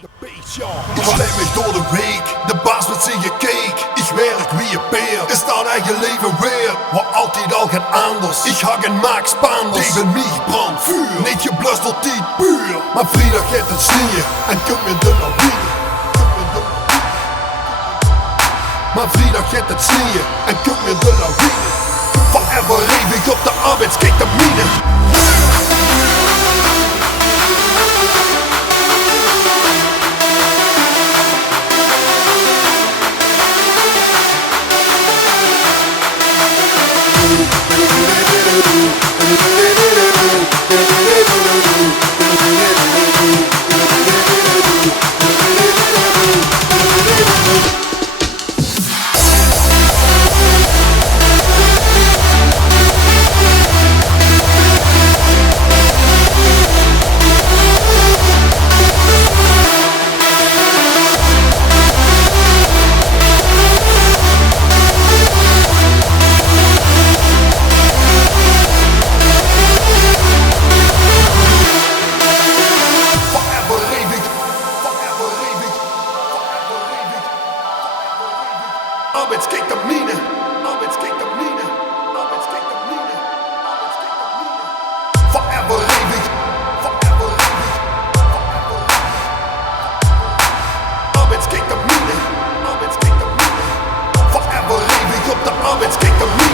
Ik slijp mich door de week, de baas met zijn cake. Ik werk wie een peer, is dat eigen leven weer. Maar altijd al geen anders, ik ga geen Max Panders. Tegen mij brandt vuur, niet geblust tot die puur. Maar vrijdag gaat het sneeuwen en kom je de lawine. Maar vrijdag gaat het sneeuwen en kom je de lawine. Forever leef ik op de arbeidskijk de mine. Arbeidskijk de mine, arbeidskijk de mine, arbeidskijk de mine, arbeidskijk de mine. Forever leef ik, forever leef ik, forever leef ik. Arbeidskijk de mine, arbeidskijk de mine. Forever leef ik op de arbeidskijk de mine.